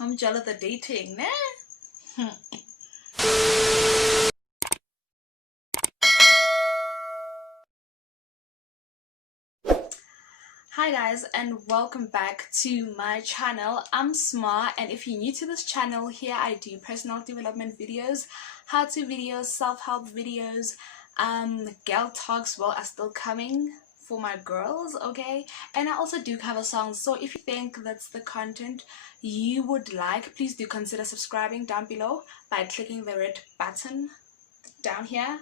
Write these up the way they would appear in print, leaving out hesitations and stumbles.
I'm jealous of dating, nah? Hi guys, and welcome back to my channel. I'm Smah, and if you're new to this channel, here I do personal development videos, how-to videos, self-help videos. Girl talks are still coming for my girls, okay? And I also do cover songs, so if you think that's the content you would like, please do consider subscribing down below by clicking the red button down here.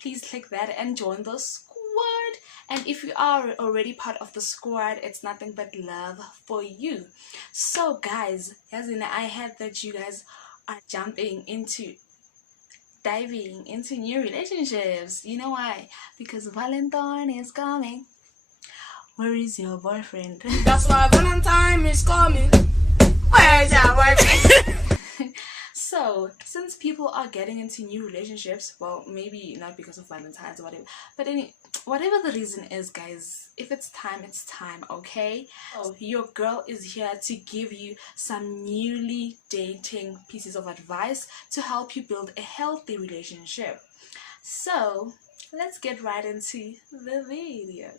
Please click that and join the squad. And if you are already part of the squad, it's nothing but love for you. So guys, as in, I heard that you guys are diving into new relationships. You know why? Because Valentine is coming. Where is your boyfriend? That's why Valentine is coming. Where's your boyfriend? So, since people are getting into new relationships, well, maybe not because of Valentine's or whatever, but whatever the reason is, guys, if it's time, okay? So, your girl is here to give you some newly dating pieces of advice to help you build a healthy relationship. So, let's get right into the video.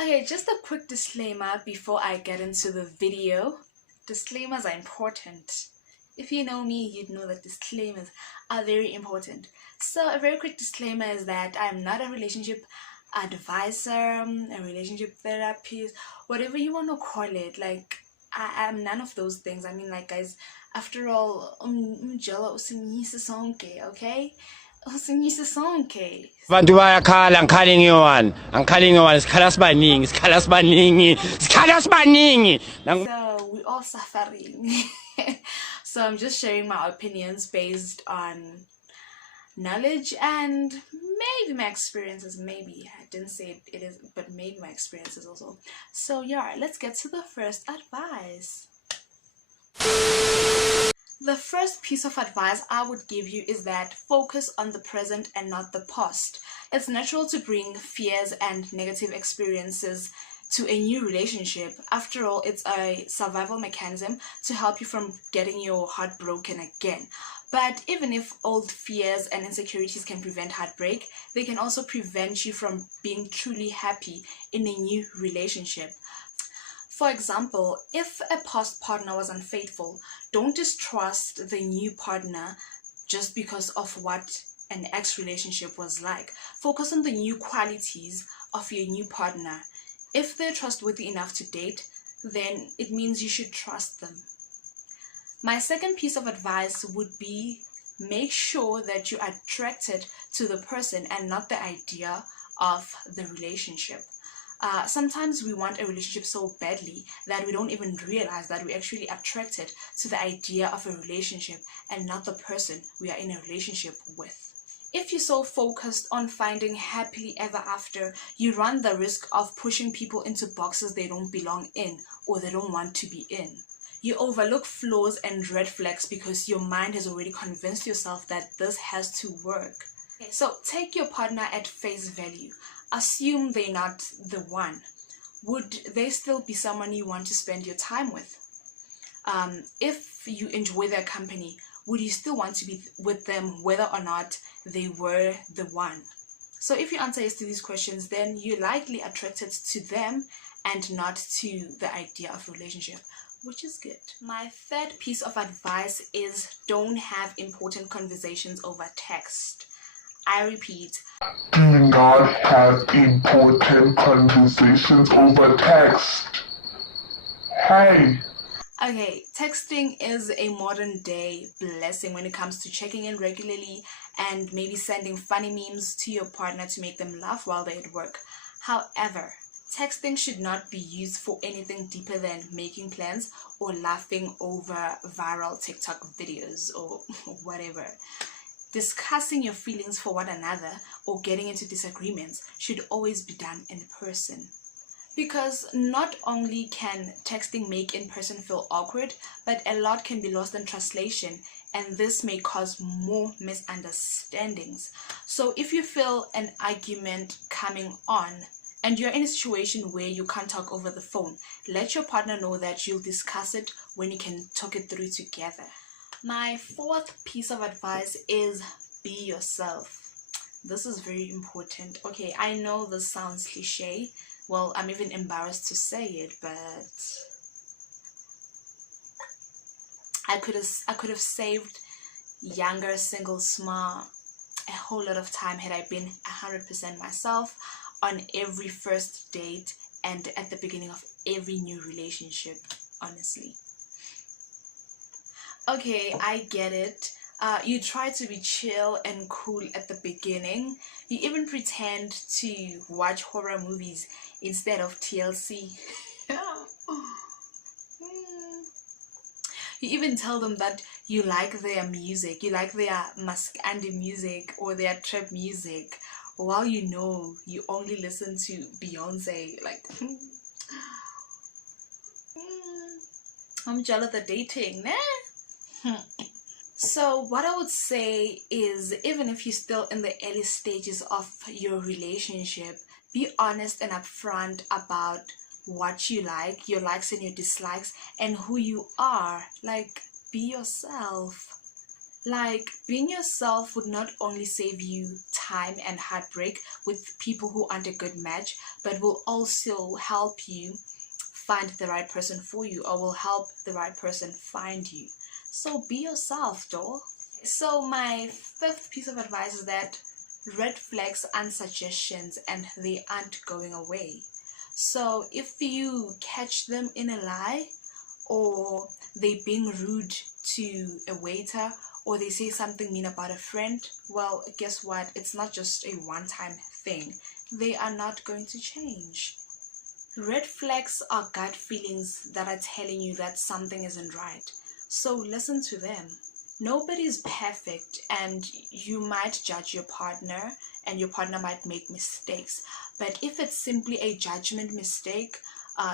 Okay, just a quick disclaimer before I get into the video. Disclaimers are important. If you know me, you'd know that disclaimers are very important. So a very quick disclaimer is that I'm not a relationship advisor, a relationship therapist, whatever you want to call it. Like, I'm none of those things. I mean, like, guys, after all, okay? Abantu bayakhala angikhalingiwane sikhala sibaningi. So we all suffering. So I'm just sharing my opinions based on knowledge and maybe my experiences. Maybe I didn't say it is, but maybe my experiences also. So yeah, let's get to the first advice. The first piece of advice I would give you is that focus on the present and not the past. It's natural to bring fears and negative experiences to a new relationship. After all, it's a survival mechanism to help you from getting your heart broken again. But even if old fears and insecurities can prevent heartbreak, they can also prevent you from being truly happy in a new relationship. For example, if a past partner was unfaithful, don't distrust the new partner just because of what an ex-relationship was like. Focus on the new qualities of your new partner. If they're trustworthy enough to date, then it means you should trust them. My second piece of advice would be make sure that you're attracted to the person and not the idea of the relationship. Sometimes we want a relationship so badly that we don't even realize that we're actually attracted to the idea of a relationship and not the person we are in a relationship with. If you're so focused on finding happily ever after, you run the risk of pushing people into boxes they don't belong in or they don't want to be in. You overlook flaws and red flags because your mind has already convinced yourself that this has to work. Okay, so take your partner at face value. Assume they're not the one. Would they still be someone you want to spend your time with? If you enjoy their company, would you still want to be with them whether or not they were the one? So if your answer is to these questions, then you're likely attracted to them and not to the idea of relationship, which is good. My third piece of advice is don't have important conversations over text. I repeat, do not have important conversations over text. Hey. Okay, texting is a modern day blessing when it comes to checking in regularly and maybe sending funny memes to your partner to make them laugh while they're at work. However, texting should not be used for anything deeper than making plans or laughing over viral TikTok videos or whatever. Discussing your feelings for one another or getting into disagreements should always be done in person. Because not only can texting make in person feel awkward, but a lot can be lost in translation, and this may cause more misunderstandings. So if you feel an argument coming on, and you're in a situation where you can't talk over the phone, let your partner know that you'll discuss it when you can talk it through together. My fourth piece of advice is be yourself. This is very important. Okay, I know this sounds cliche. Well, I'm even embarrassed to say it, but I could have saved younger single Smah a whole lot of time had I been 100% myself on every first date and at the beginning of every new relationship, honestly. Okay, I get it. You try to be chill and cool at the beginning. You even pretend to watch horror movies instead of TLC. You even tell them that you like their music, you like their Maskandi music or their trap music, while you know you only listen to Beyonce. Like, I'm jealous of dating, nah? So what I would say is, even if you're still in the early stages of your relationship, be honest and upfront about what you like, your likes and your dislikes, and who you are. Like, be yourself. Like, being yourself would not only save you time and heartbreak with people who aren't a good match, but will also help you find the right person for you, or will help the right person find you. So be yourself, doll. So my fifth piece of advice is that red flags aren't suggestions and they aren't going away. So if you catch them in a lie, or they being rude to a waiter, or they say something mean about a friend, well, guess what? It's not just a one-time thing. They are not going to change. Red flags are gut feelings that are telling you that something isn't right. So listen to them. Nobody's perfect, and you might judge your partner and your partner might make mistakes, but if it's simply a judgment mistake,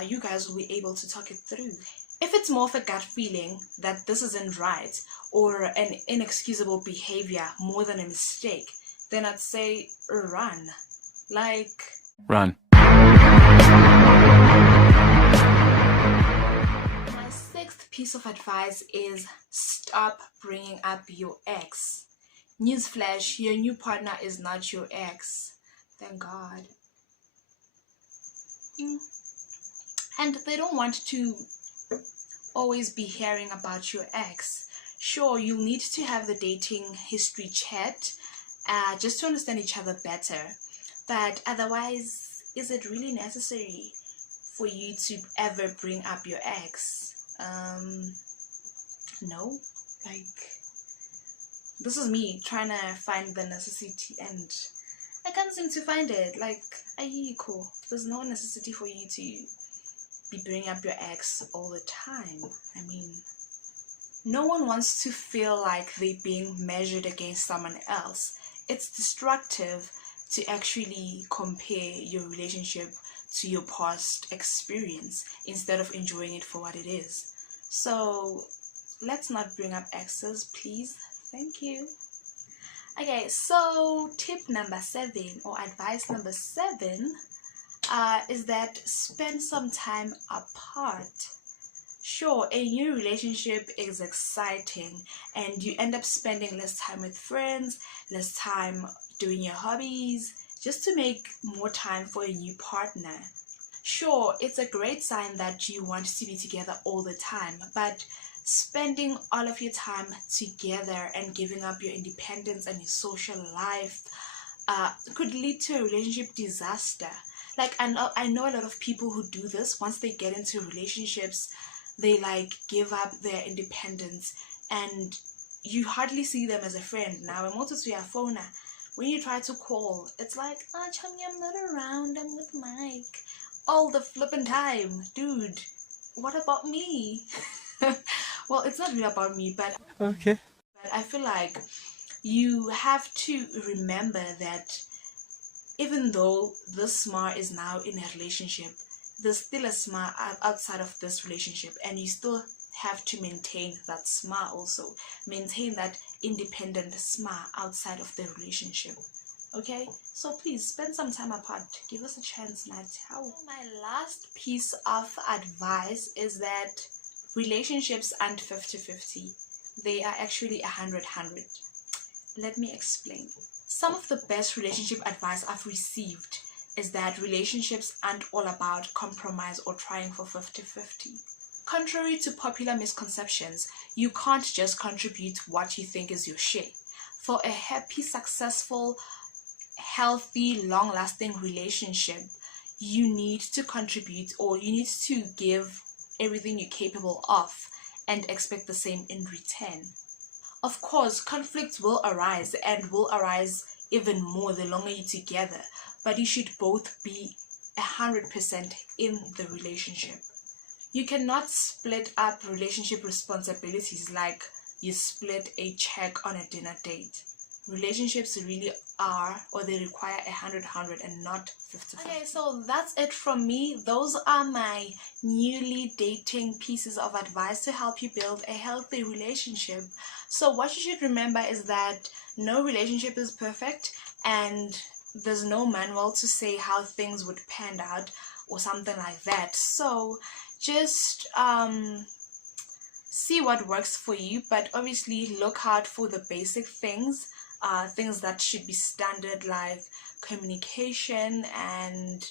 you guys will be able to talk it through. If it's more of a gut feeling that this isn't right, or an inexcusable behavior more than a mistake, then I'd say run. Like, Run. my sixth piece of advice is stop bringing up your ex. Newsflash, your new partner is not your ex. Thank God. And they don't want to always be hearing about your ex. Sure, you'll need to have the dating history chat just to understand each other better, but otherwise, is it really necessary for you to ever bring up your ex? No. Like, this is me trying to find the necessity and I can't seem to find it. Like, cool. There's no necessity for you to be bringing up your ex all the time. I mean, no one wants to feel like they're being measured against someone else. It's destructive to actually compare your relationship to your past experience instead of enjoying it for what it is. So let's not bring up exes, please. Thank you. Okay, so tip number 7, or advice number 7, is that spend some time apart. Sure, a new relationship is exciting and you end up spending less time with friends, less time doing your hobbies, just to make more time for a new partner. Sure, it's a great sign that you want to be together all the time, but spending all of your time together and giving up your independence and your social life could lead to a relationship disaster. Like, I know a lot of people who do this. Once they get into relationships, they like give up their independence and you hardly see them as a friend. Now, I'm also to your phone. When you try to call, it's like, oh, Chummy, I'm not around, I'm with Mike. All the flippin' time. Dude, what about me? Well, it's not really about me, but Okay. but I feel like you have to remember that even though this Smah is now in a relationship, there's still a Smah outside of this relationship, and you still have to maintain that Smah also. Maintain that independent Smah outside of the relationship. Okay, so please spend some time apart. Give us a chance, Natal. My last piece of advice is that relationships aren't 50-50. They are actually 100-100. Let me explain. Some of the best relationship advice I've received is that relationships aren't all about compromise or trying for 50-50. Contrary to popular misconceptions, you can't just contribute what you think is your share. For a happy, successful, healthy, long-lasting relationship, you need to contribute, or you need to give everything you're capable of and expect the same in return. Of course, conflicts will arise and will arise even more the longer you're together, but you should both be 100% in the relationship. You cannot split up relationship responsibilities like you split a check on a dinner date. Relationships really are, or they require 100-100 and not 50-50. Okay, so that's it from me. Those are my newly dating pieces of advice to help you build a healthy relationship. So what you should remember is that no relationship is perfect, and there's no manual to say how things would pan out or something like that. So just see what works for you, but obviously look out for the basic things. Things that should be standard, like communication and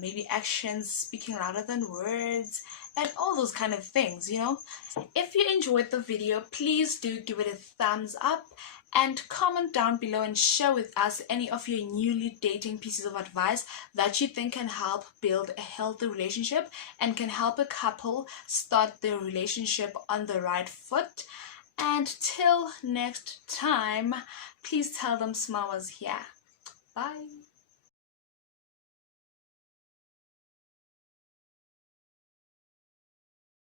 maybe actions speaking louder than words and all those kind of things, you know. If you enjoyed the video, please do give it a thumbs up and comment down below and share with us any of your newly dating pieces of advice that you think can help build a healthy relationship and can help a couple start their relationship on the right foot. And till next time, please tell them Smah was here. Bye.